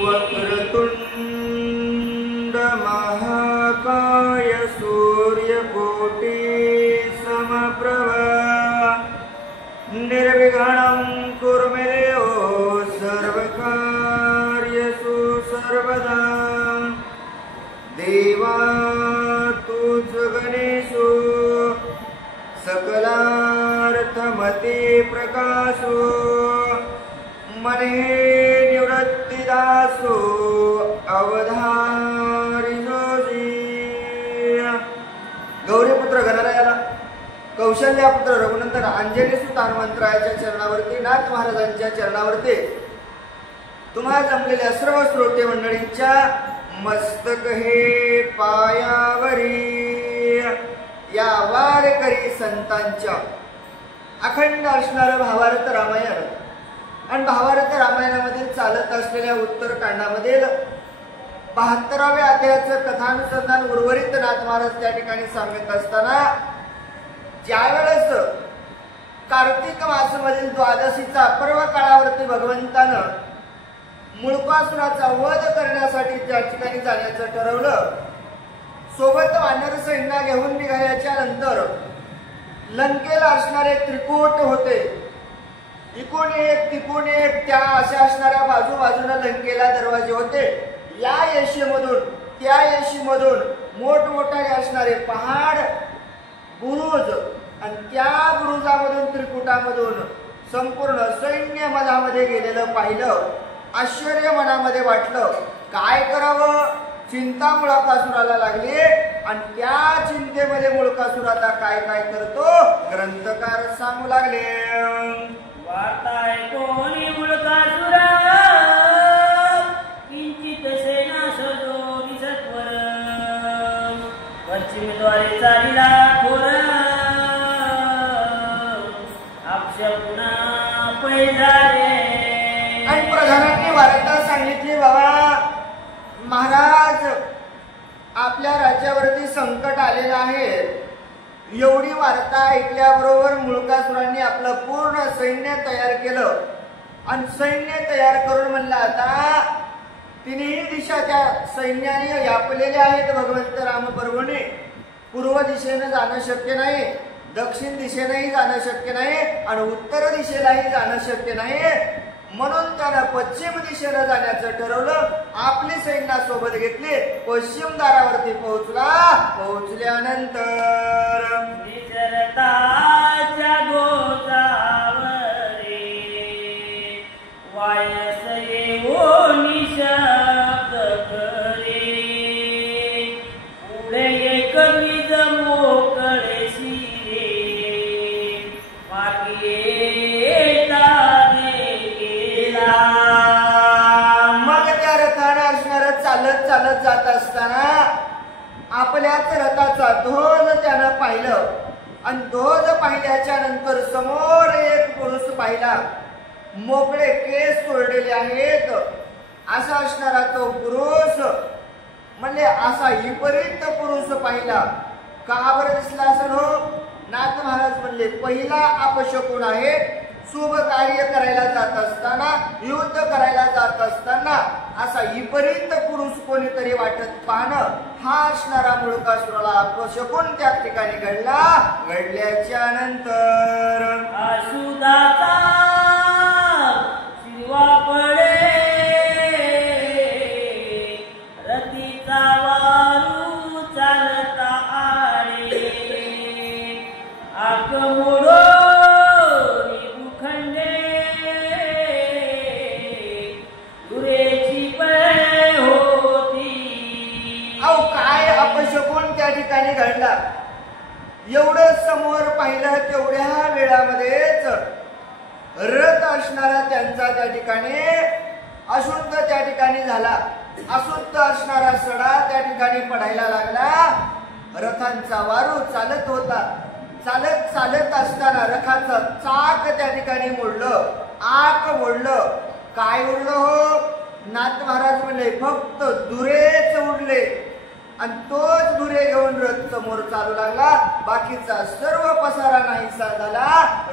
वक्रतुंड महाकाय सूर्यकोटि समप्रभा निर्विघ्नं कुरु मे देव सर्वकार्येषु सर्वदा देवा तुझ गणेशो सकलार्थमते प्रकाशो मने निवृत्तिदासो अवधारिजो गौरीपुत्र गणरायाला कौशल्यापुत्र रघुनंदन अंजनीसुत हनुमंतरायाच्या चरणावरती नाथ महाराजांच्या चरणावरती तुम्हा जमलेल्या सर्व श्रोते मंडळींच्या मस्तक हे पायावरी या वारकरी संतांच्या अखंड असणारं भावार्थ रामायण आणि भावार्थ रामायणामध्ये चालत असलेल्या उत्तरकांडामधील 72व्या अध्यायाचं कथानुसंधान उर्वरित नाथ महाराज त्या ठिकाणी सांगत असताना ज्यावेळेस कार्तिक मासमधील द्वादशीचा पर्व काळावरती भगवंतानं मूळपासुराचा वध करण्यासाठी त्या ठिकाणी जाण्याचं ठरवलं. सोबत वानर सैन्य घेऊन निघाल्याच्या नंतर लंकेला असणारे त्रिकूट होते. इकून एक तिकून एक त्या अशा असणाऱ्या बाजूबाजूला लंकेला दरवाजे होते. या येशीमधून त्या येशीमधून मोठमोठाले असणारे पहाड बुरुज आणि त्या बुरुजामधून त्रिकुटामधून संपूर्ण सैन्य मनामध्ये गेलेलं पाहिलं. आश्चर्य मनामध्ये वाटलं. काय करावं, चिंता मुळकासुराला लागली आणि त्या चिंतेमध्ये मुळकासुर आता काय काय करतो ग्रंथकार सांगू लागले. वार्ताय कोणी मुळकासुरा किंचित सेना सजो दिसत्वर पश्चिमेद्वारे चालिला थोर आपशपुना पैजारे. आणि प्रधानांनी वार्ता सांगितली, बाबा महाराज आपल्या राज्यावरती संकट आलेलं आहे. एवढी वार्ता ऐकल्याबरोबर मुळकासुरांनी आपलं पूर्ण सैन्य तयार केलं आणि सैन्य तयार करून म्हणलं आता तिन्ही दिशा त्या सैन्याने व्यापलेल्या आहेत. भगवंत रामपर्वणे पूर्व दिशेनं जाणं शक्य नाही, दक्षिण दिशेनेही जाणं शक्य नाही आणि उत्तर दिशेलाही जाणं शक्य नाही. म्हणून त्यानं पश्चिम दिशेला जाण्याचं ठरवलं. आपली सैन्यासोबत घेतली. पश्चिम दारावरती पोहोचला. पोहोचल्यानंतर विचरताच्या गोजावरे वायस येवो निशब्द करे पुढे एक वीज मोकळे शिरे मागे मग त्या रथाने असणार चालत चालत जात असताना आपल्याच रथाचा ध्वज त्यानं पाहिलं आणि ध्वज पाहिल्याच्या नंतर समोर एक पुरुष पाहिला. मोकळे केस सोडलेले आहेत. असा असणारा तो पुरुष म्हणजे असा विपरीत पुरुष पाहिला. का बरं दिसला असेल हो? नाथ महाराज म्हणले पहिला अपशकुन आहे. शुभ कार्य करायला जात असताना, युद्ध करायला जात असताना असा विपरीत पुरुष कोणीतरी वाटत पाहणं हा असणारा मुळकासुराला अपशकुन त्या ठिकाणी घडला. घडल्याच्या नंतर आशुदाता शिवा पडे रतीचा वारू चालता आळे आगमोडो त्या ठिकाणी घडला. एवढं समोर पाहिलं तेवढ्या वेळामध्येच रथ असणारा त्यांचा त्या ठिकाणी अशुद्ध त्या ठिकाणी झाला. अशुद्ध असणारा सडा त्या ठिकाणी पडायला लागला. रथांचा वारू चालत होता. चालत चालत असताना रथाचं चाक त्या ठिकाणी मोडलं. आक मोडलं. काय उरलं हो? नाथ महाराज म्हणले फक्त दुरेच उरले आणि तोच धुरे घेऊन रथ समोर चालू लागला. बाकीचा सर्व पसारा नाहीसा झाला.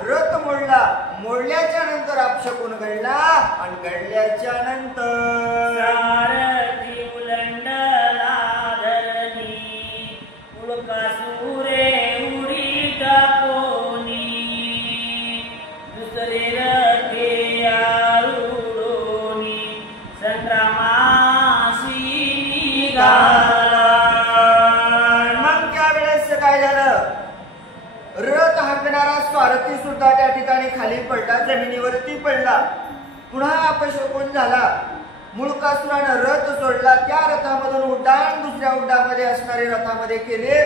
रथ मोडला. मोडल्याच्या नंतर अपशकुन घडला आणि घडल्याच्या नंतर आरती उलंडला धरणी मुळकासुरे उडी टाकोनी दुसरे रथे आरुडोनी संग्रामाशी निघाला. मग त्यावेळेस काय झालं? रथ हाकणारा स्वारथी सुद्धा त्या ठिकाणी खाली पडला, जमिनीवरती पडला. पुन्हा अपशकुन झाला. मुळकासुरानं रथ सोडला. त्या रथामधून उड्डाण दुसऱ्या उड्डामध्ये असणारे रथामध्ये केले.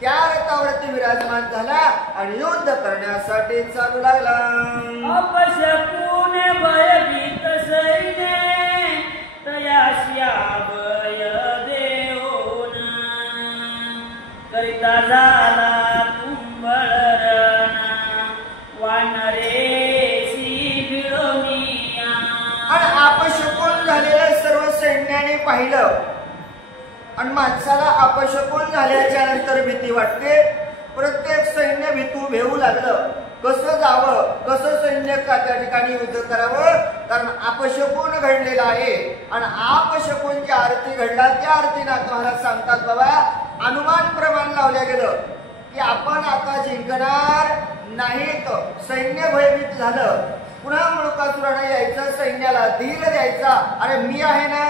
त्या रथावरती विराजमान झाला आणि युद्ध करण्यासाठी चालू लागला. अपशकुन भयभीत सैन्य तयाशी अभय देऊन करिता झाला तुंबळरण वानरेशी भिडोनिया. आणि अपशकुन झालेलं सर्व सैन्याने पाहिलं आणि माणसाला अपशकुन झाल्याच्या नंतर भीती वाटते. प्रत्येक सैन्य भेऊ लागलं. कसं जावं, कसं सैन्य त्या ठिकाणी युद्ध करावं, कारण अपशकुन घडलेला आहे. आणि अपशकुन ज्या आरती घडला त्या आरतीना तुम्हाला सांगतात बाबा अनुमान प्रमाण लावल्या गेलं की आपण आता जिंकणार नाहीत. सैन्य भयभीत झालं. पुन्हा मुळकासुरानं यायचं, सैन्याला धीर द्यायचा. अरे मी आहे ना,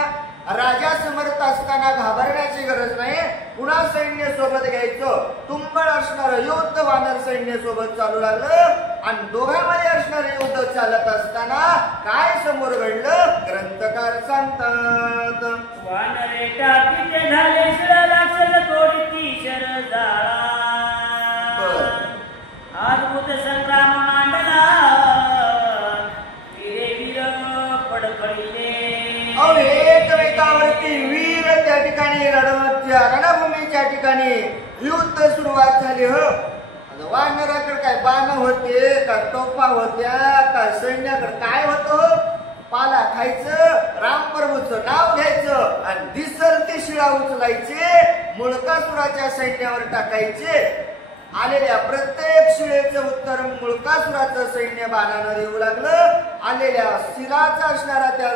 राजा समर्थ असताना घाबरण्याची गरज नाही. पुन्हा सैन्य सोबत घ्यायचं. तुंबळ असणार युद्ध वानर सैन्य सोबत चालू लागलं. आणि दोघांमध्ये असणारे युद्ध चालत असताना काय समोर घडलं ग्रंथकार सांगतात. वानरे टाकीते झाले शिळाक्षर तोडती शरजाळा अद्भुत संग्राम मांडला वीरे वीर पडपडिले. एकमेकावरती वीर त्या ठिकाणी रणवत्या रणभूमीच्या ठिकाणी युद्ध सुरुवात झाली. हो वानराकडे काय बाण होते का तोफा होत्या का सैन्याकडे काय होतं? पाला खायचं, रामप्रभूचं नाव घ्यायचं आणि दिसल ते शिळा उचलायचे, मुळकासुराच्या सैन्यावर टाकायचे. आलेल्या प्रत्येक शिळेचं उत्तर मुळकासुराचं सैन्य बाणानं देऊ लागलं. आलेल्या शिलाचा असणारा त्या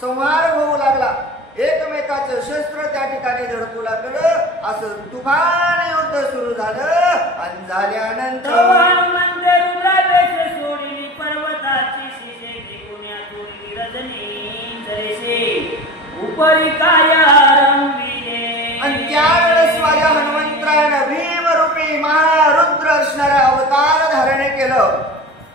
संहार होऊ लागला. एकमेकाचं शस्त्र त्या ठिकाणी धडकू लागलं. असं तुफान युद्ध सुरू झालं. आणि झाल्यानंतर सोडली पर्वताची शिशे त्रिकोण्यातून रजनी जरेसे उपरी काया रंगविले. आणि त्यावेळेस माझ्या हनुमंतरायनं भीमरूपी महारुद्र असणारा अवतार धारण केलं.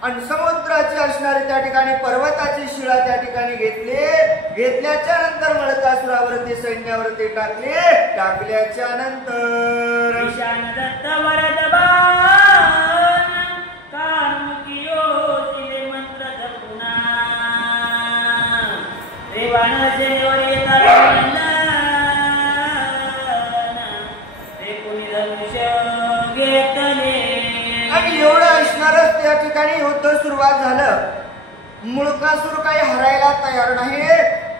आणि समुद्राची असणारी त्या ठिकाणी पर्वताची शिळा त्या ठिकाणी घेतल्याच्या नंतर मुळकासुरावरती सैन्यावरती टाकल्याच्या नंतर ईशान दत्त वरद बाण कामुकी योजिले मंत्र जपुना देवान जेवर येता ते कोणी धनुष्य घेतले. आणि एवढं असणारच त्या ठिकाणी युद्ध सुरुवात झालं. मुळकासुर काही हरायला तयार नाही.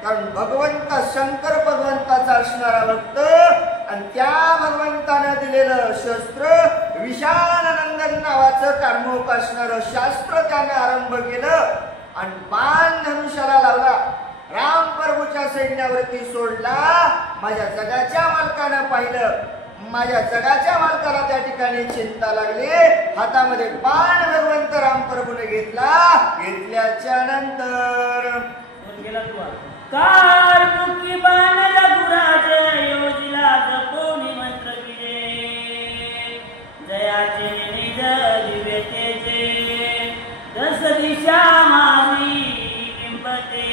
कारण भगवंत शंकर भगवंताचा असणारा भक्त आणि त्या भगवंतानं दिलेलं शस्त्र विशालानंदन नावाचं कार्मोक असणारं शास्त्र त्याने आरंभ केलं आणि बाण धनुष्याला लावला. राम प्रभूच्या सैन्यावरती सोडला. माझ्या जगाच्या मालकानं पाहिलं. माझ्या जगाच्या मालकाला त्या ठिकाणी चिंता लागली. हातामध्ये बाण भगवंत राम प्रभूने घेतल्याच्या नंतर कार्मुकी बाण रघुराज योजिला जपोनी मंत्र केले जयाचे निज दिव्यतेचे दस दिशा माझी बिंबते.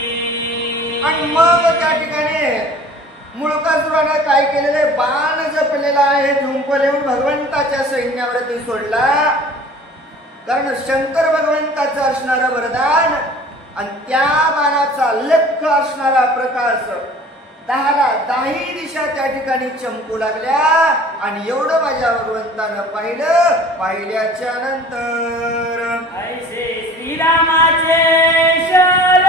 आणि मग त्या ठिकाणी मुळकासुराने काय केलेले बाण जपलेला आहे झुंपलेहून भगवंताच्या सैन्यावरती सोडला. कारण शंकर भगवंताचं असणारं वरदान आणि त्या बाणाचा लख असणारा प्रकाश 10 दिशा त्या ठिकाणी चमकू लागल्या. आणि एवढं माझ्या भगवंतानं पाहिल्याच्या नंतर ऐसे श्रीरामाचे शरण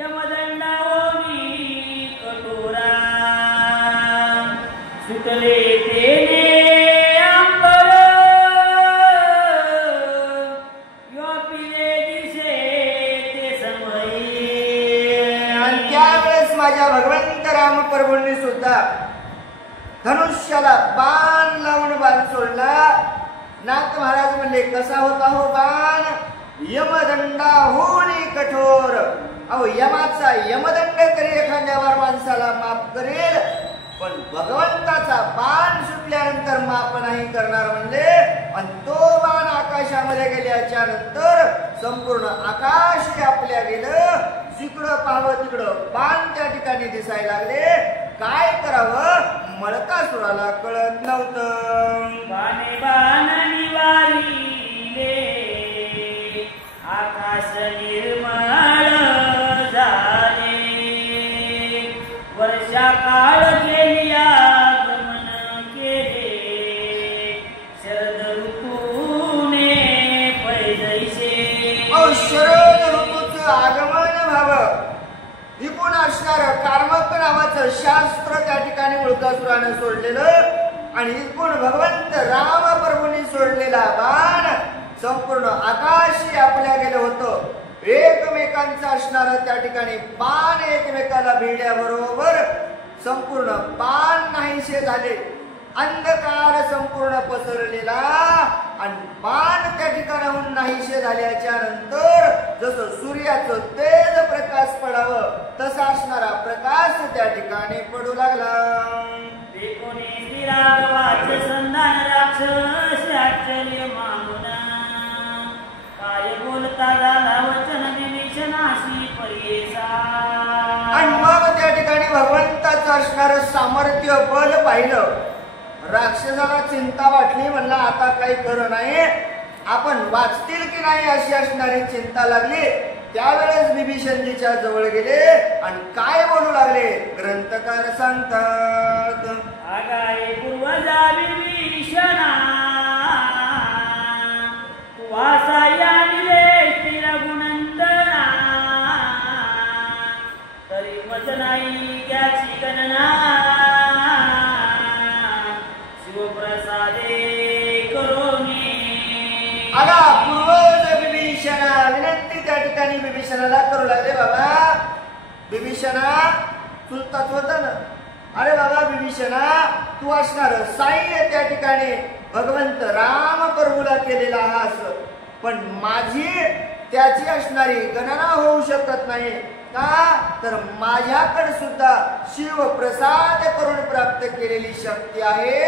यमदंडावनी कठोरा सुटले तेने अंबर योपिले दिसे ते समयी माझ्या भगवंत राम प्रभूंनी सुद्धा धनुष्याला बाण लावून बाण सोडला. नाथ महाराज म्हणले कसा होता हो बाण? यमदंडाहून कठोर. अहो यमाचा यमदंड तरी एखाद्यावर माणसाला माफ करेल, पण भगवंताचा बाण सुटल्यानंतर माफ नाही करणार म्हणजे. आणि तो बाण आकाशामध्ये गेल्याच्या नंतर संपूर्ण आकाश आपल्या गेलं. जिकडं पाहावं तिकडं बाण त्या ठिकाणी दिसायला लागले. काय करावं मळकासुराला कळत नव्हतं. बाणे बाण निवारिले आकाश निर्मळ झाले. वर्षा काळ केली आगमन केले शरद ऋतूने पैजैसे. शरद ऋतूचं आगमन व्हावं विकून असणार कार्मक नावाचं शास्त्र त्या ठिकाणी मुळकासुरानं सोडलेलं. आणि इकून भगवंत राम प्रभूंनी सोडलेला बाण संपूर्ण आकाशी आपल्या गेलं होतं. एकमेकांचं असणार त्या ठिकाणी बाण एकमेकाला भिडल्याबरोबर संपूर्ण बाण नाहीसे झाले. अंधकार संपूर्ण पसरलेला आणि बाण त्या ठिकाणाहून नाहीसे झाल्याच्या नंतर जसं सूर्याचं तेज प्रकाश पडावं तसा असणारा प्रकाश त्या ठिकाणी पडू लागला. संधान राक्षस आश्चर्य मामुना काय बोलता झाला वचन विभीषणाशी परियेसा. आणि मग त्या ठिकाणी भगवंताचं असणारं सामर्थ्य बल पाहिलं. राक्षसाला चिंता वाटली. म्हणला आता काही खरं नाही, आपण वाचतील की नाही अशी असणारी चिंता लागली. त्यावेळेस विभीषणजीच्या जवळ गेले आणि काय बोलू लागले ग्रंथकार सांगतात. आगाई पूर्वजा विभीषणा वासाया निले स्थिर गुणंदना तरी वचनाई त्याची गणना शिवप्रसादे करोमी. आगा पूर्वज विभीषणा विनंती त्या ठिकाणी विभीषणाला करू लागले. बाबा विभीषणा चुलताच होता ना. अरे बाबा विभीषणा तू असणार साई त्या ठिकाणी भगवंत राम प्रभूला केलेला आहास, पण माझी त्याची असणारी गणना होऊ शकत नाही. का तर माझ्याकडे सुद्धा शिवप्रसाद करून प्राप्त केलेली शक्ती आहे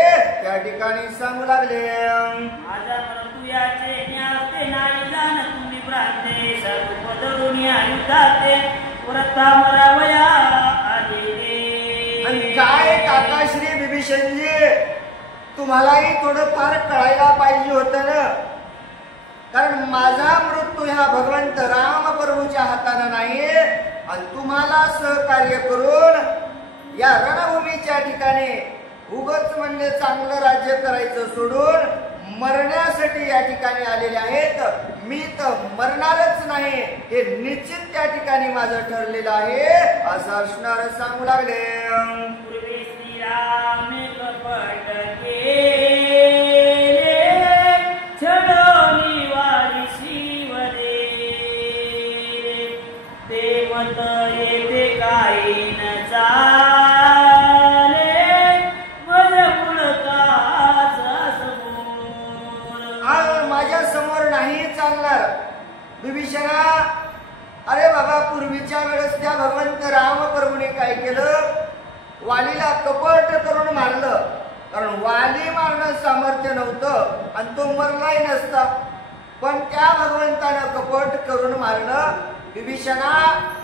त्या ठिकाणी सांगू लागले. माझा तू याचे न्यासते नाही जाण तुम्ही प्रांते सर्व धरून आयुधाते पुरता मरावया आलेले. आणि काय काकाश्री विभीषणजी तुम्हालाही थोडं फार कळायला पाहिजे होतं ना. कारण माझा मृत्यू ह्या भगवंत राम प्रभूच्या हाताने नाही. आणि तुम्हाला सहकार्य करून या रणभूमीच्या ठिकाणी उगच म्हणजे चांगलं राज्य करायचं सोडून मरण्यासाठी या ठिकाणी आलेले आहेत. मी तर मरणारच नाही हे निश्चित त्या ठिकाणी माझं ठरलेलं आहे असं असणार सांगू लागले. पूर्वी श्रीराम कपट केले छळोनी वारी शिवरे ते मत येते काही न चाले मज पुळकाच समोर. आज माझ्या समोर नाही चालणार विभीषणा. अरे बाबा पूर्वीच्या वेळेस त्या भगवंत राम प्रभूने काय केलं वालीला कपट करून मारलं. कारण वाली मारणं सामर्थ्य नव्हतं आणि तो मरलाही नसता, पण त्या भगवंतानं कपट करून मारलं. विभीषणा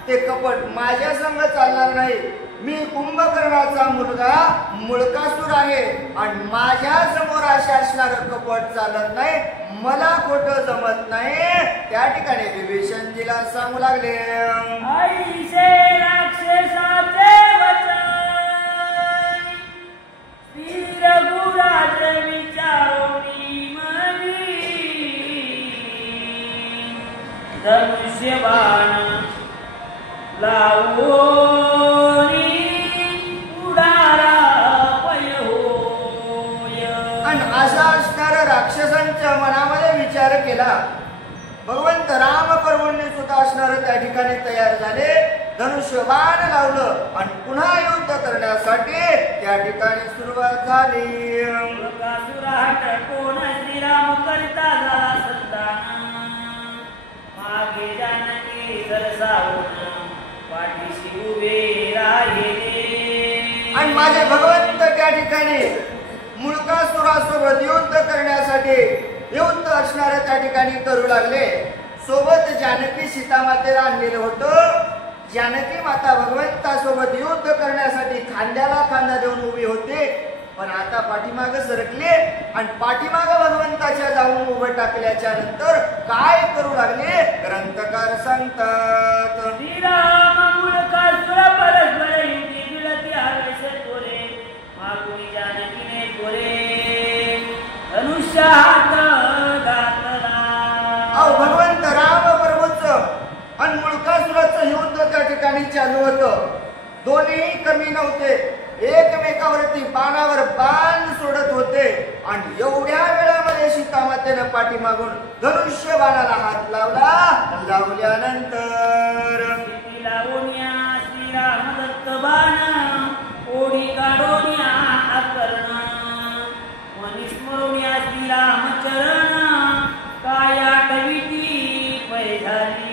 ते कपट माझ्या संग चालणार नाही. मी कुंभकर्णाचा मुलगा मुळकासूर आहे आणि माझ्या समोर अशा असणारं कपट चालत नाही. मला खोटं जमत नाही. त्या ठिकाणी विभीषणजीला सांगू लागले. आईसे राक्षसाचे वचन वीर गुराज विचारोनी मनी धनुष्य बाण लावोनी उडारा पय होय. आणि अशा असणाऱ्या राक्षसांच्या मनामध्ये विचार केला. भगवंत राम प्रभूंनी सुद्धा असणारे त्या ठिकाणी तयार झाले. धनुष्यबाण लावलं आणि पुन्हा युद्ध करण्यासाठी त्या ठिकाणी सुरुवात झाली. बकासुरा हटकून श्रीराम करिता झाला संतान, मागे जानकी सरसावून पाठीशी उभे राहिले. आणि माझे भगवंत त्या ठिकाणी मुळकासुरासोबत युद्ध करण्यासाठी युद्ध असणारे त्या ठिकाणी करू लागले. सोबत जानकी सीता मातेला आणलेलं होतं. जानकी माता भगवंतासोबत युद्ध करण्यासाठी खांद्याला खांदा देऊन उभी होते, पण आता पाठीमाग सरकले आणि पाठीमाग भगवंताच्या जाऊन उभं टाकल्याच्या नंतर काय करू लागले ग्रंथकार सांगतात. श्रीराम मुळकासुर परस्पर युती मिळती आवेश तोरे, मागुनी जानकीने तोरे धनुष्य हात घातला. भगवंत राम प्रभूचं आणि मुळकासुराचं युद्ध त्या ठिकाणी चालू होतं. दोन्ही कमी नव्हते, एकमेकावरती बाणावर बाण सोडत होते. आणि एवढ्या वेळामध्ये सीतामातेनं पाठीमागून धनुष्य बाणाला हात लावला. लावल्यानंतर श्रीराम दत्त बाण ओढी काढोन्या आकर्ण, मनिस्मरोन्या श्रीराम चरण काया कविती पैधारी.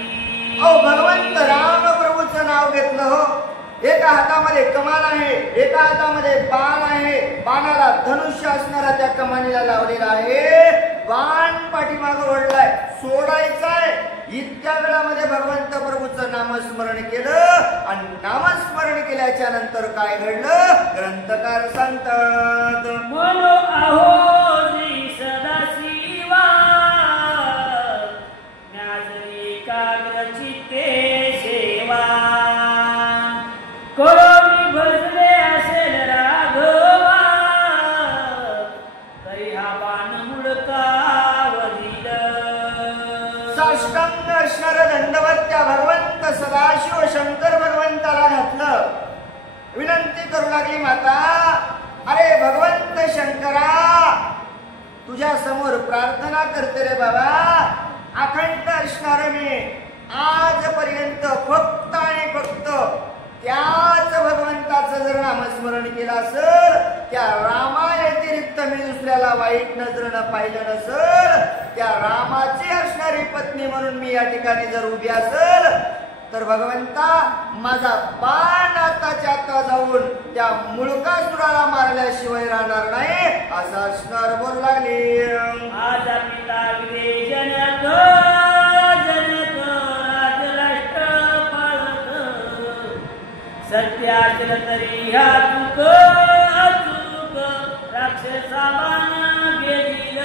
भगवंत राम प्रभूचं नाव घेतलं हो. एका हातामध्ये कमान आहे, एका हातामध्ये बाण आहे. बाणाला धनुष्य असणारा त्या कमानीला लावलेला आहे. बाण पाठीमागं ओढलाय, सोडायचाय. इतक्या वेळामध्ये भगवंत प्रभूचं नामस्मरण केलं आणि नामस्मरण केल्याच्या नंतर काय घडलं ग्रंथकार सांगतात. मनो अहो श्री सदाशिवा, न्याजरी काग्र चित्ते सेवा, करोमी भजले असेल राघवा, तरी हा बाण मुळकावरील. साष्टांग असणार दंडवत त्या भगवंत सदाशिव शंकर भगवंताला घातलं. विनंती करू लागली माता, अरे भगवंत शंकरा, तुझ्या समोर प्रार्थना करते रे बाबा. अखंड असणार मी आजपर्यंत फक्त आणि फक्त त्याच भगवंताचं जर नामस्मरण केलं असेल, त्या रामाव्यतिरिक्त मी दुसऱ्याला वाईट नजरेनं पाहिलं नसेल, त्या रामाची असणारी पत्नी म्हणून मी या ठिकाणी जर उभी असेल, तर भगवंता माझा बाण आताच्या आता जाऊन त्या मुळकासुराला मारल्याशिवाय राहणार नाही असं असणार बोलू लागली. आज पिता जनक जनक राजराष्ट्र पाळत, सत्याचल तरी ह्या चुक अचूक राक्षसा बाण गेलील.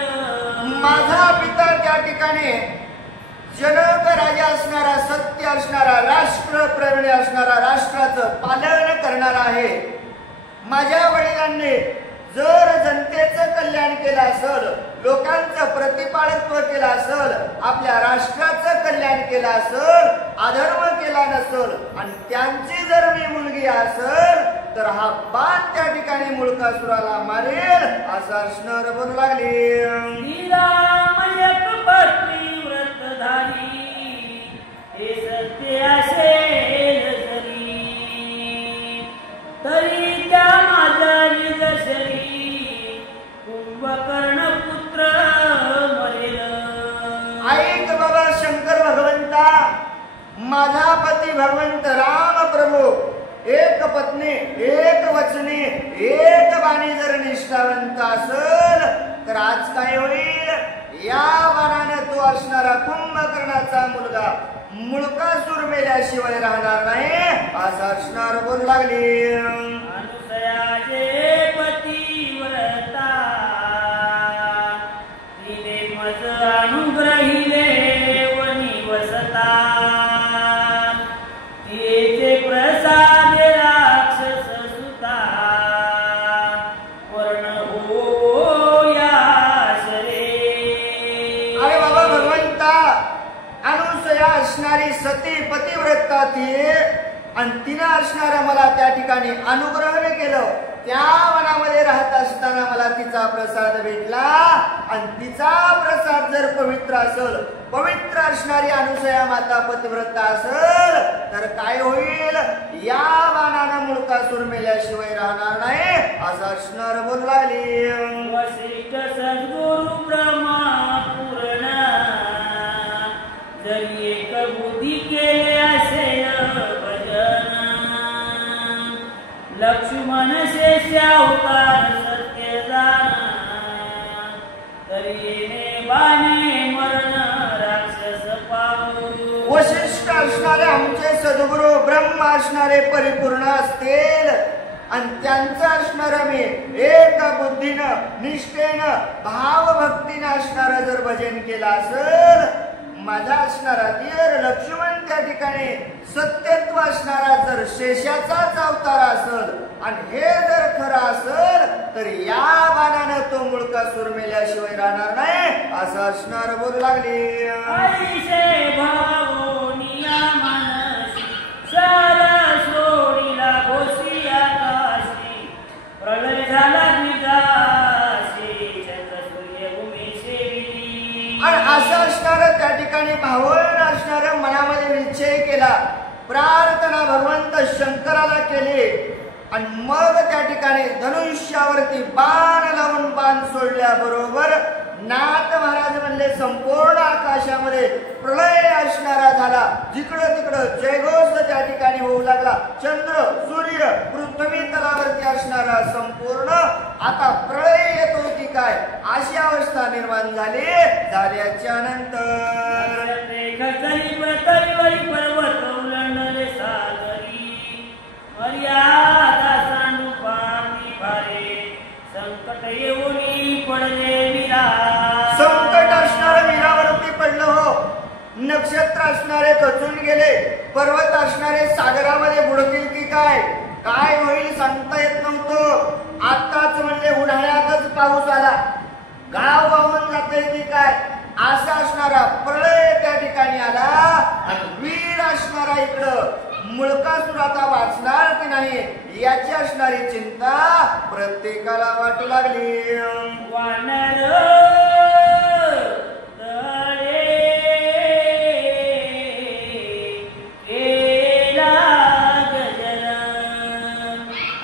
माझा पिता त्या ठिकाणी जनक राजा असणारा, सत्य असणारा, राष्ट्र प्रवीण असणारा, राष्ट्राचं पालन करणारा आहे. माझ्या वडिलांनी जर जनतेचं कल्याण केलं असेल, लोकांचं प्रतिपालत्व केलं असेल, आपल्या राष्ट्राचं कल्याण केलं असेल, अधर्म केला नसेल आणि त्यांची जर मी मुलगी असेल, तर हा बाण त्या ठिकाणी मुळकासुराला मारेल असं असणार बोलू लागली. पत्नी व्रतधारी हे सत्य असेल तरी त्या माझ्या निजशरी कुंभकर्ण पुत्र मरेल. ऐक बाबा शंकर भगवंता, माझा पती भगवंत राम प्रभू एक पत्नी, एक वचनी, एक बाणी जर निष्ठावंत असेल, तर आज काय होईल? या बाणाने तो असणारा कुंभकर्णाचा मुलगा मुळकासूर मेल्याशिवाय राहणार नाही असं असणार बोलू लागली. अनुसयाचे पतिव्रता तिने मज अनुग्रहिले वनी वसता, तिचे प्रसाद राक्षस सुता वर्ण हो यास रे. अरे बाबा भगवंता, अनुसया असणारी सती पतिव्रता ती आणि तिनं असणाऱ्या मला त्या ठिकाणी अनुग्रह केलं, त्या वनामध्ये राहत असताना मला तिचा प्रसाद भेटला आणि तिचा प्रसाद जर पवित्र असेल, पवित्र असणारी अनुसया माता पतिव्रता असेल, तर काय होईल? या बाणानं मुळकासूर मेल्याशिवाय राहणार नाही असं असणार बोलू लागली. वशिष्ठ सद्गुरु ब्रह्मा पूर्ण जरी एक बुद्धी केले असेल भजन, लक्ष्मण शेषावतार सत्य जाण, तरी येणे बाणे मरण राक्षस पाहू. वशिष्ठ असणारे आमचे सद्गुरु ब्रह्म असणारे परिपूर्ण असतील आणि त्यांचं असणार मी एक बुद्धीनं निष्ठेनं भावभक्तीनं असणारं जर भजन केलं असेल, माझा असणारा धीर लक्ष्मण त्या ठिकाणी सत्यत्व असणारा जर शेषाचाच अवतार असेल आणि हे जर खरं असेल, तर या बाणानं तो मुळकासूर मेल्याशिवाय राहणार नाही असं असणार बोलू लागली. ऐसे भावनिया मनसी सार सोडीला घोषी आकाशी, प्रलय झाला निघाशी चंद्र सूर्य भूमी सेविली. आणि असं असणारं त्या ठिकाणी भावना असणारं मनामध्ये निश्चय केला, प्रार्थना भगवंत शंकराला केली आणि मग त्या ठिकाणी धनुष्यावरती बाण लावून बाण सोडल्याबरोबर नाथ महाराज म्हणले संपूर्ण आकाशामध्ये प्रलय असणारा झाला. जिकडं तिकडं जयघोष त्या ठिकाणी होऊ लागला. चंद्र सूर्य पृथ्वी तलावरती असणारा संपूर्ण आता प्रलय येतो की काय अशी अवस्था निर्माण झाली. झाल्याच्या नंतर पर्वत उलंडले सागरी, मर्यादा सांडू पाणी भारे, संकट येऊनी पडले वीरा. संकट असणारे वीरावरती पडलं हो. नक्षत्र असणारे खचून गेले, पर्वत असणारे सागरामध्ये बुडतील की काय, काय होईल सांगता येत नव्हतं. आताच म्हणले उन्हाळ्यातच पाऊस आला, गाव वाहून जाते की काय असा असणारा प्रलय त्या ठिकाणी आला आणि वीर असणारा इकडं मुळकासूर आता वाचणार की नाही याची असणारी चिंता प्रत्येकाला वाटू लागली. वानर तळे केला गजर,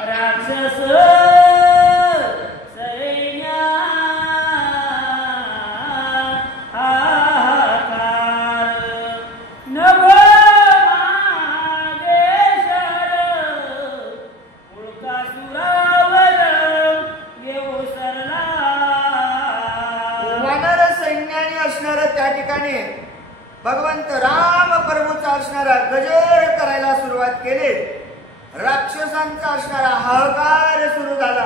राक्षस सैन्या हाहाकार, नभ त्या ठिकाणी भगवंत राम प्रभूचा असणारा गजर करायला सुरुवात केली. राक्षसांचा असणारा हाहाकार सुरू झाला.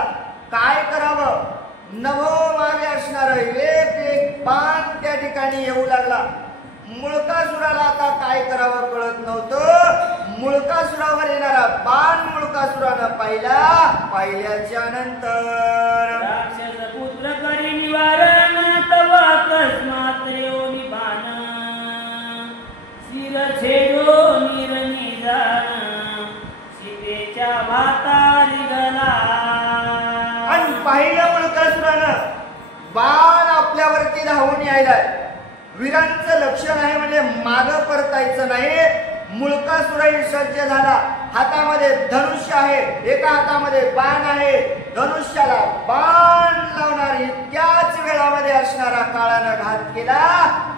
काय करावं? नभो मागे असणार एक एक बाण त्या ठिकाणी येऊ लागला. मुळकासुराला आता काय करावं कळत नव्हतं. मुळकासुरावर येणारा बाण मुळकासुरानं पाहिल्याच्या नंतर राक्षस पुत्र करी निवारण तवा अकस्मात येऊनी बाण, शिर छेडो निरनिजान, सीतेच्या भातारी गला. आणि पाहिलं मुळकासुरानं बाण आपल्यावरती धावून यायला. वीरांचं लक्षण आहे म्हणजे मागं परतायचं नाही. मुळकासुरही सज्ज झाला. हातामध्ये धनुष्य आहे, एका हातामध्ये बाण आहे. धनुष्याला बाण लावणारी त्याच वेळामध्ये असणारा काळानं घात केला.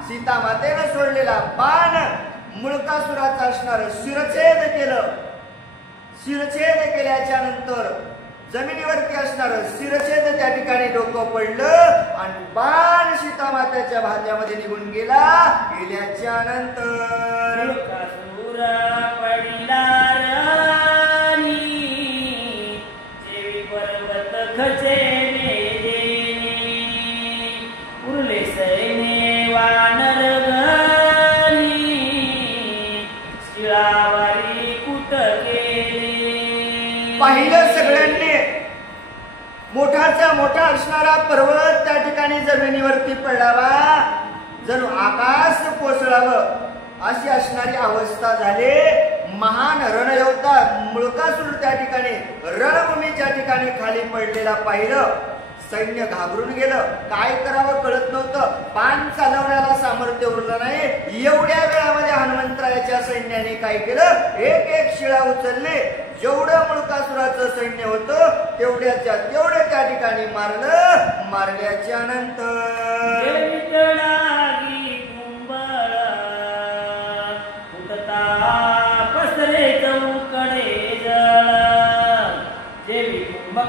सीता मातेनं सोडलेला बाण मुळकासुराचा असणार शिरछेद केलं. शिरछेद केल्याच्या नंतर जमिनीवरती असणार शिरछेद त्या ठिकाणी डोकं पडलं आणि बाण सीता मातेच्या भाज्यामध्ये निघून गेल्याच्या नंतर मुळकासूर पडला राणी, जेवी पर्वत खचेले उरले सैने वानर घरी, शिळावारी कुट गेले. पाहिलं सगळ्यांनी मोठाचा मोठा असणारा पर्वत त्या ठिकाणी जमिनीवरती पडावा, जणू आकाश कोसळावं अशी असणारी अवस्था झाली. महान रणयोद्धा मुळकासूर त्या त्या ठिकाणी रणभूमीच्या ठिकाणी खाली पडलेला पाहिलं. सैन्य घाबरून गेलं. काय करावं कळत नव्हतं. बाण चालवण्याला सामर्थ्य उरलं नाही. एवढ्या वेळामध्ये हनुमंतरायाच्या सैन्याने काय केलं, एक एक शिळा उचलले. जेवढं मुळकासुराचं सैन्य होतं तेवढ्याच्या तेवढे त्या ठिकाणी मारलं. मारल्याच्या नंतर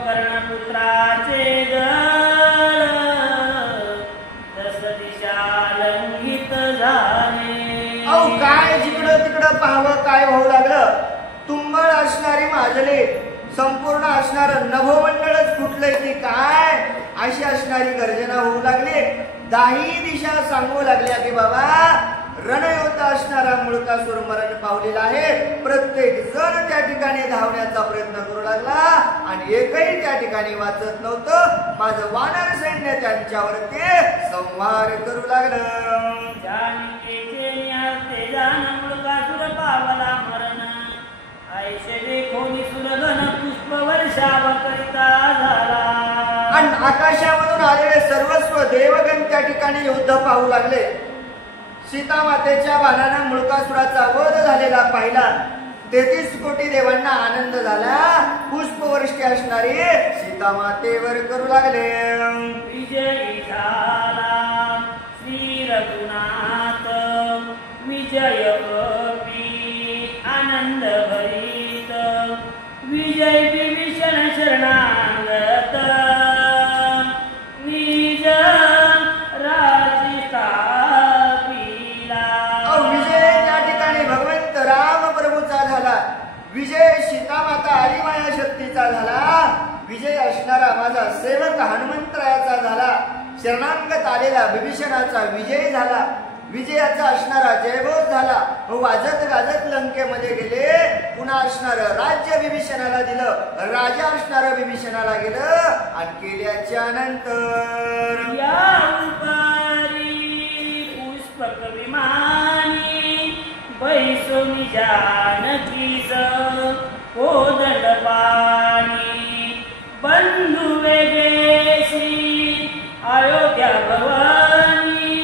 कर्णपुत्राचे दस दिशालंघित झाले. अहो काय जिकडं तिकडं पाहावं काय होऊ लागलं. तुंबळ असणारी माजले, संपूर्ण असणार नभोमंडळच फुटलंय की काय अशी असणारी गर्जना होऊ लागली. दाही दिशा सांगू लागल्या की बाबा रणयोद्धा असणारा मुळकासूर मरण पावलेला आहे. प्रत्येक जण त्या ठिकाणी धावण्याचा प्रयत्न करू लागला आणि एकही त्या ठिकाणी वाचत नव्हतं. माझं वानर सैन्य त्यांच्यावरती संहार करू लागलं. मुळकासूर पावला मरण आयशे देखोनी सुरगण पुष्प वर्षाव करिता झाला. आणि आकाशामधून आलेले सर्वस्व देवगण त्या ठिकाणी युद्ध पाहू लागले. सीता मातेच्या बाणानं मुळकासुराचा वध झालेला पाहिला. 33 कोटी देवांना आनंद झाला. पुष्पवृष्टी असणारी सीता मातेवर करू लागले. विजयी झाला श्री रघुनाथ विजय आनंद भरित विजय विभीषण शरणागत निज राजिता. विजय सीतामाता आदिमाया शक्तीचा झाला. विजय असणारा माझा सेवक हनुमंतरायाचा झाला. शरणांगत आलेला विभीषणाचा विजय झाला. विजयाचा असणारा जयघोष झाला. वाजत गाजत लंकेमध्ये गेले. पुन्हा असणार राज्य विभीषणाला दिलं. राजा असणार विभीषणाला गेलं आणि केल्याच्या नंतर पुष्पक विमानी बैसोनी जानकीस कोदंड पाणी बंधू वेगेशी अयोध्या भवानी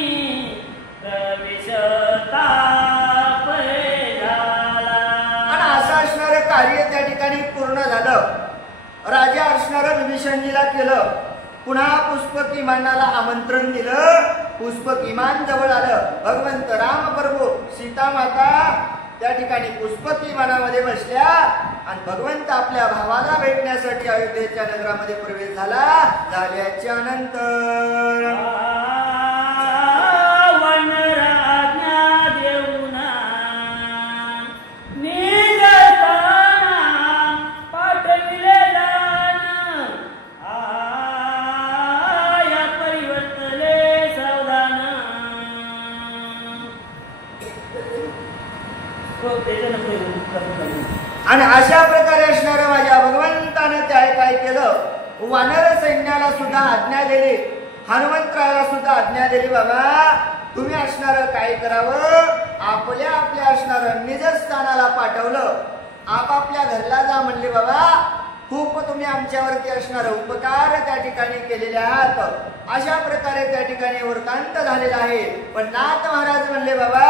प्रवेशता झाला. आणि असं असणारं कार्य त्या ठिकाणी पूर्ण झालं. राजा असणारं विभीषणजीला केलं. पुन्हा पुष्पक विमानाला आमंत्रण दिलं. पुष्पक विमान जवळ आलं. भगवंत राम प्रभू सीता माता त्या ठिकाणी पुष्पक विमानामध्ये बसल्या आणि भगवंत आपल्या भावाला भेटण्यासाठी अयोध्येच्या नगरामध्ये प्रवेश झाला. झाल्याच्या नंतर आणि अशा प्रकारे असणाऱ्या माझ्या भगवंताने त्या काय केलं, वानर सैन्याला सुद्धा आज्ञा दिली, हनुमंतरायाला सुद्धा आज्ञा दिली. बाबा तुम्ही असणार काय करावं, आपल्या आपल्या असणार निजस्थानाला पाठवलं. आपापल्या घरला जा म्हणले. बाबा खूप तुम्ही आमच्यावरती असणार उपकार त्या ठिकाणी केलेले आहात. अशा प्रकारे त्या ठिकाणी वृत्तांत झालेला आहे. पण नाथ महाराज म्हणले बाबा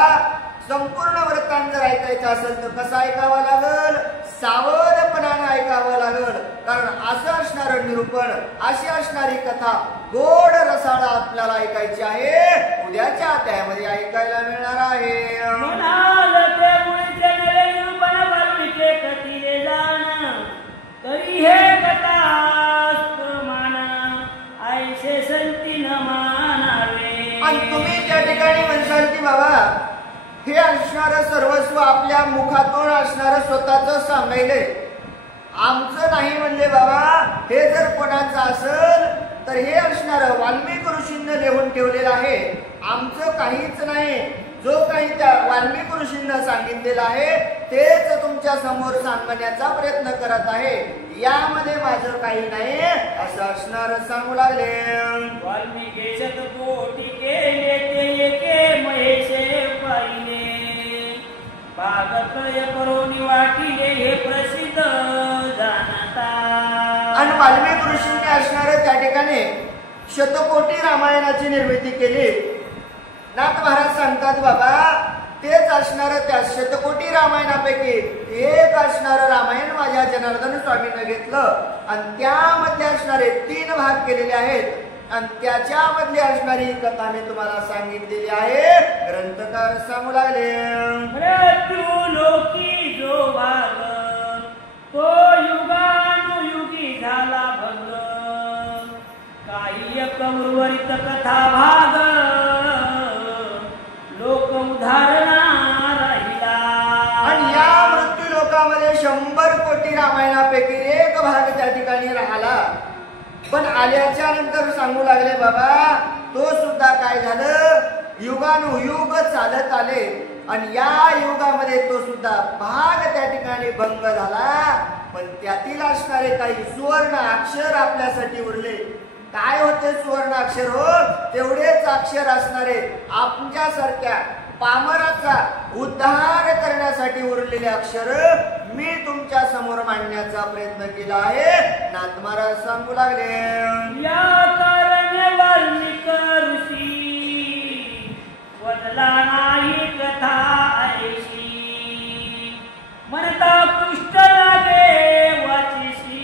संपूर्ण वृत्तांत जर ऐकायचं असेल तर कसं ऐकावं लागल, सावधपणानं ऐकावं लागल. कारण असं असणार निरूपण, अशी असणारी कथा गोड रसाळा आपल्याला ऐकायची आहे. उद्याच्या अध्यायामध्ये ऐकायला मिळणार आहे. तरी हे कथा ऐसे संती न मानावे. आणि तुम्ही त्या ठिकाणी म्हणसाल की बाबा हे असणार सर्वस्व आपल्या मुखातून असणार स्वतःच सांगायले, आमचं नाही म्हणले. बाबा हे जर कोणाचं असेल तर हे असणार वाल्मिक ऋषींनी लिहून ठेवलेलं आहे. आमचं काहीच नाही. जो काही त्या वाल्मिक ऋषींना सांगितलेलं आहे तेच तुमच्या समोर सांगण्याचा प्रयत्न करत आहे. यामध्ये माझं काही नाही असं असणार सांगू लागले. वाल्मिकी शतकोटी केले ते एके महेशे पाहिले, पागकय करोनी वाटिले हे प्रसिद्ध असणारं त्या ठिकाणी शतकोटी रामायणाची निर्मिती केली. नाथ महाराज सांगतात बाबा तेच असणारं त्या शतकोटी रामायणापैकी एक असणारं रामायण माझ्या जनार्दन स्वामीनं घेतलं आणि त्यामध्ये असणारे 3 भाग केलेले आहेत आणि त्याच्यामधली असणारी कथा मी तुम्हाला सांगितलेली आहे. ग्रंथकार सांगू लागले मृत्यू लोकी जो भाग तो युगानुयुगी झाला भंग काही एक उर्वरित कथा भाग लोक उदाहरणा राहिला. आणि या मृत्यू लोकामध्ये 100 कोटी रामायणापैकी एक भाग त्या ठिकाणी राहिला. पण आल्याच्या नंतर सांगू लागले बाबा तो सुद्धा काय झालं युगानुयुग चालत आले आणि या युगामध्ये तो सुद्धा भाग त्या ठिकाणी भंग झाला. पण त्यातील असणारे काही सुवर्ण अक्षर आपल्यासाठी उरले. काय होते सुवर्ण अक्षर हो तेवढेच अक्षर असणारे आमच्यासारख्या पामराचा उद्धार करण्यासाठी उरलेले अक्षर मी तुमच्या समोर मांडण्याचा प्रयत्न केला आहे. नाथ महाराज सांगू लागले या कारणे वाल्मिक ऋषी वदला नाही कथा ऐशी म्हणता पृष्ठ लागे वाचिशी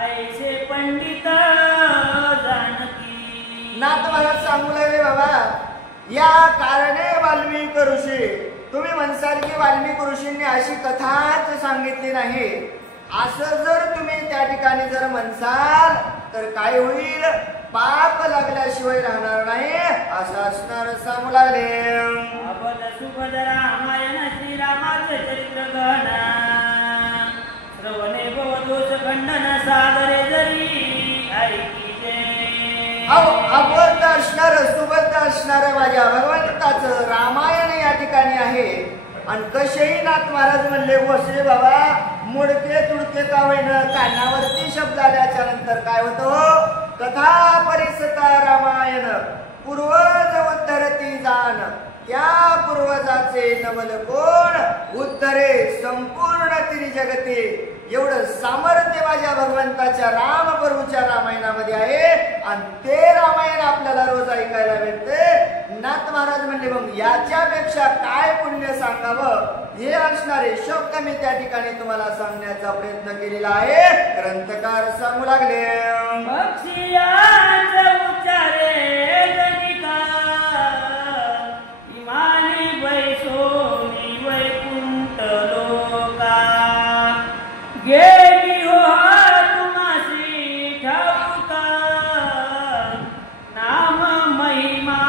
ऐसे पंडित जानकी. नाथ महाराज सांगू लागले बाबा या कारणे वाल्मिक ऋषी तुम्ही म्हणसाल की वाल्मिक ऋषींनी अशी कथाच सांगितली नाही. असं जर तुम्ही त्या ठिकाणी जर म्हणसाल तर काय होईल पाप लागल्याशिवाय राहणार नाही असं असणार सांगू लागले. अबद सुबद रामायण श्रीरामाचं चरित्र गहना श्रवणे दोष खंडन सादरे जरी ऐकीचे. अबद्ध असणार सुबद्ध असणार माझ्या भगवंताचं रामायण या ठिकाणी आहे. आणि कसेही नाथ महाराज म्हणले वसरे बाबा मुडके तुडके का होईन कानावरती शब्द आल्याच्या नंतर काय होतं कथा परिसता रामायण पूर्वज उद्धरती जाण त्या पूर्वजाचे नवल कोण उद्धरे संपूर्ण तिरी जगते. एवढं सामर्थ्य माझ्या भगवंताच्या रामप्रभूच्या रामायणामध्ये आहे आणि ते रामायण आपल्याला रोज ऐकायला भेटते. नाथ महाराज म्हणले मग याच्यापेक्षा काय पुण्य सांगावं हे असणारे शब्द मी त्या ठिकाणी तुम्हाला सांगण्याचा प्रयत्न केलेला आहे. ग्रंथकार सांगू लागले पक्षियांचे उच्चारे जनिका इमानी बैसोनी वैकुंठ लोका गेली हो तुमासी ठाऊका नाम महिमा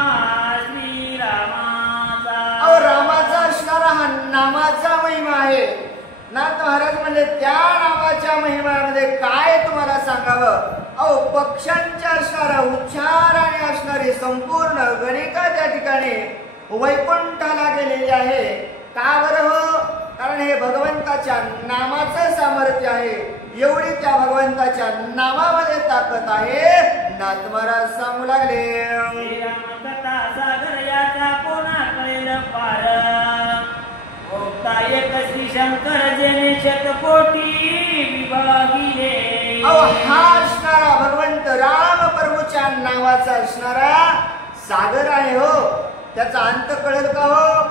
श्री रामाचा. रामाचा असणारा हा नामाचा महिमा आहे. नाथ महाराज म्हणले त्या नावाच्या महिम्यामध्ये काय तुम्हाला सांगावं. पक्ष्यांच्या असणारा उच्चाराने असणारी संपूर्ण गणिका त्या ठिकाणी वैकुंठाला गेलेली आहे. का बरं हो कारण हे भगवंताच्या नामाचं सामर्थ्य आहे. एवढी त्या भगवंताच्या नामामध्ये ताकद आहे. नाथ महाराज सांगू लागले कथा सागर याचा कोणा कळेल पार भोगता एक श्री शंकर जेने शतकोटी विभागिले. हा असणारा भगवंत राम प्रभूच्या नावाचा असणारा सागर आहे हो. त्याचा अंत कळेल का हो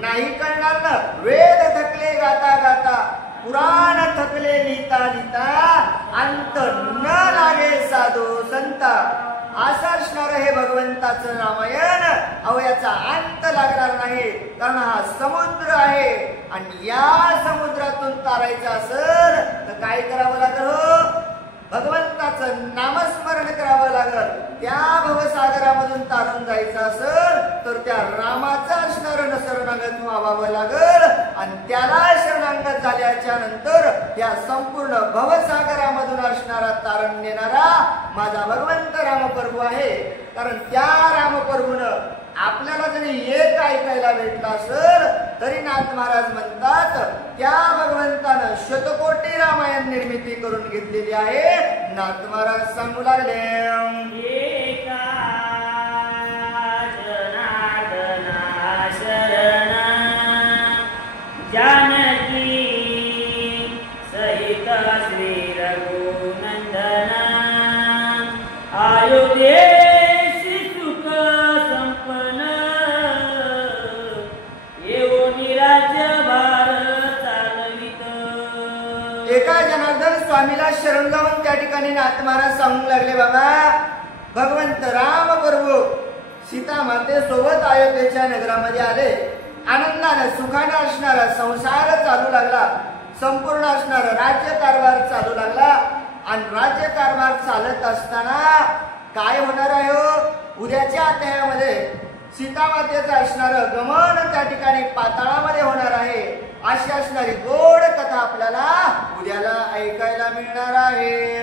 नाही कळणार ना. वेद थकले गाता गाता पुराण थकले लिहिता लिहिता अंत न लागे साधू संता. असं असणार हे भगवंताचं रामायण. याचा अंत लागणार नाही कारण हा समुद्र आहे आणि या समुद्रातून तारायचं असेल तर काय करावं लागेल हो भगवंताचं नामस्मरण करावं लागल. त्या भवसागरामधून तारून जायचं असेल तर त्या रामाचा शरण शरणागत व्हावं लागल आणि त्याला शरणागत झाल्याच्या नंतर या संपूर्ण भवसागरामधून असणारा तारण नेणारा माझा भगवंत रामप्रभू आहे. कारण त्या रामप्रभूनं आपल्याला जरी एक ऐकायला भेटला असेल तरी नाथ महाराज म्हणतात त्या भगवंतानं शतकोटी रामायण निर्मिती करून घेतलेली आहे. नाथ महाराज सांगू लागले एका जनार्दना शरण जानकी सहित श्री रघुनंदना स्वामीला शरण जाऊन त्या ठिकाणी नाथ महाराज सांगू लागले, बाबा भगवंत राम प्रभू सीता माते सोबत अयोध्येच्या नगरामध्ये आले. आनंदाने सुखाने असणारा संसार चालू लागला, संपूर्ण असणारा राज्यकारभार चालू लागला. आणि राज्यकारभार चालत असताना काय होणार आहे हो? उद्याच्या अध्यायामध्ये सीतामातेचं असणारं गमन त्या ठिकाणी पाताळामध्ये होणार आहे. अशी असणारी गोड कथा आपल्याला उद्याला ऐकायला मिळणार आहे.